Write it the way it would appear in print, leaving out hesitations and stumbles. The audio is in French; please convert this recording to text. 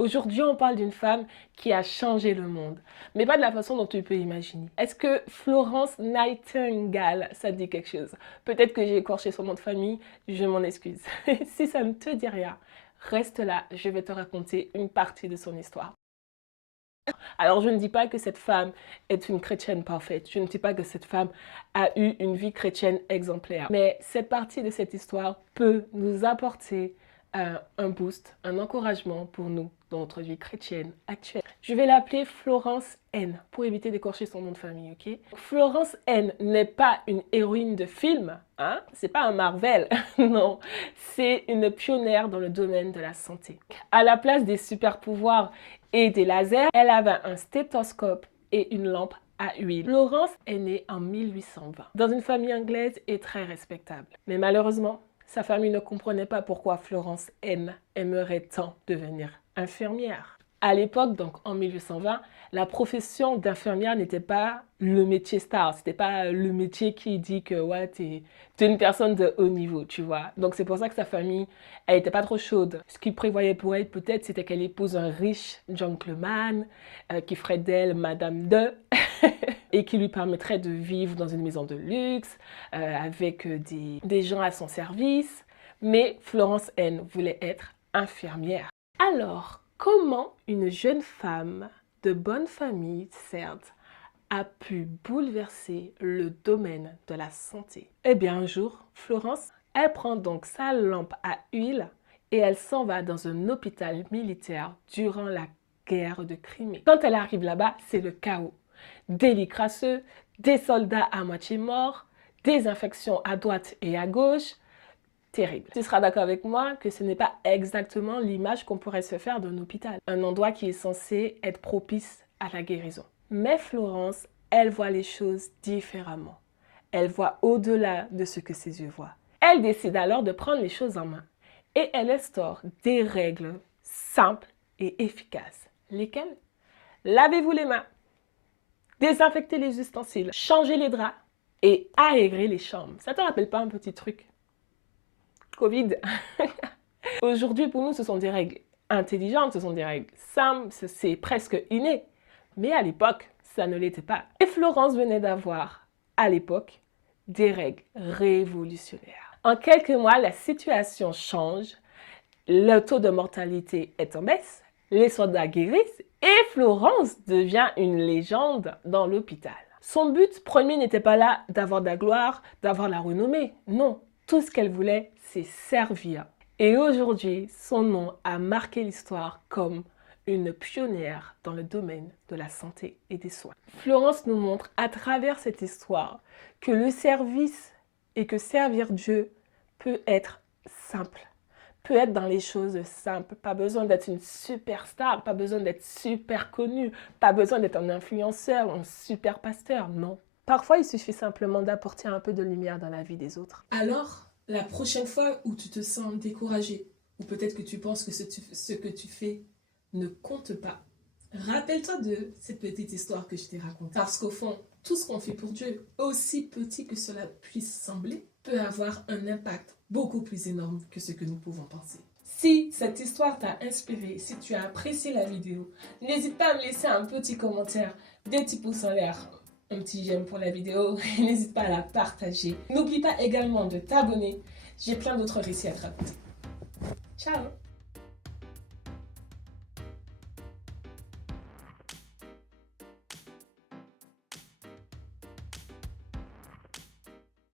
Aujourd'hui, on parle d'une femme qui a changé le monde, mais pas de la façon dont tu peux imaginer. Est-ce que Florence Nightingale, ça te dit quelque chose? Peut-être que j'ai écorché son nom de famille, je m'en excuse. Si ça ne te dit rien, reste là, je vais te raconter une partie de son histoire. Alors, je ne dis pas que cette femme est une chrétienne parfaite, je ne dis pas que cette femme a eu une vie chrétienne exemplaire, mais cette partie de cette histoire peut nous apporter un boost, un encouragement pour nous dans notre vie chrétienne actuelle. Je vais l'appeler Florence N pour éviter d'écorcher son nom de famille, ok? Florence N n'est pas une héroïne de film, hein? C'est pas un Marvel, non. C'est une pionnière dans le domaine de la santé. À la place des super pouvoirs et des lasers, elle avait un stéthoscope et une lampe à huile. Florence est née en 1820 dans une famille anglaise et très respectable. Mais malheureusement, sa famille ne comprenait pas pourquoi Florence N aimerait tant devenir infirmière. À l'époque, donc en 1820, la profession d'infirmière n'était pas le métier star. C'était pas le métier qui dit que ouais, t'es une personne de haut niveau, tu vois. Donc c'est pour ça que sa famille, elle était pas trop chaude. Ce qu'ils prévoyaient pour elle, peut-être, c'était qu'elle épouse un riche gentleman qui ferait d'elle Madame de et qui lui permettrait de vivre dans une maison de luxe avec des gens à son service. Mais Florence N voulait être infirmière. Alors, comment une jeune femme de bonne famille, certes, a pu bouleverser le domaine de la santé? Eh bien, un jour, Florence, elle prend donc sa lampe à huile et elle s'en va dans un hôpital militaire durant la guerre de Crimée. Quand elle arrive là-bas, c'est le chaos. Des lits crasseux, des soldats à moitié morts, des infections à droite et à gauche. Terrible. Tu seras d'accord avec moi que ce n'est pas exactement l'image qu'on pourrait se faire d'un hôpital. Un endroit qui est censé être propice à la guérison. Mais Florence, elle voit les choses différemment. Elle voit au-delà de ce que ses yeux voient. Elle décide alors de prendre les choses en main. Et elle instaure des règles simples et efficaces. Lesquelles? Lavez-vous les mains, désinfectez les ustensiles, changez les draps et aérez les chambres. Ça te rappelle pas un petit truc? Covid. Aujourd'hui, pour nous, ce sont des règles intelligentes, ce sont des règles simples, c'est presque inné. Mais à l'époque, ça ne l'était pas. Et Florence venait d'avoir, à l'époque, des règles révolutionnaires. En quelques mois, la situation change, le taux de mortalité est en baisse, les soldats guérissent et Florence devient une légende dans l'hôpital. Son but premier n'était pas là d'avoir de la gloire, d'avoir la renommée, non. Tout ce qu'elle voulait, c'est servir. Et aujourd'hui, son nom a marqué l'histoire comme une pionnière dans le domaine de la santé et des soins. Florence nous montre à travers cette histoire que le service et que servir Dieu peut être simple, peut être dans les choses simples. Pas besoin d'être une superstar, pas besoin d'être super connu, pas besoin d'être un influenceur, un super pasteur, non. Parfois, il suffit simplement d'apporter un peu de lumière dans la vie des autres. Alors, la prochaine fois où tu te sens découragé, ou peut-être que tu penses que ce que tu fais ne compte pas, rappelle-toi de cette petite histoire que je t'ai racontée. Parce qu'au fond, tout ce qu'on fait pour Dieu, aussi petit que cela puisse sembler, peut avoir un impact beaucoup plus énorme que ce que nous pouvons penser. Si cette histoire t'a inspiré, si tu as apprécié la vidéo, n'hésite pas à me laisser un petit commentaire, des petits pouces en l'air, un petit j'aime pour la vidéo, n'hésite pas à la partager. N'oublie pas également de t'abonner, j'ai plein d'autres récits à te raconter. Ciao!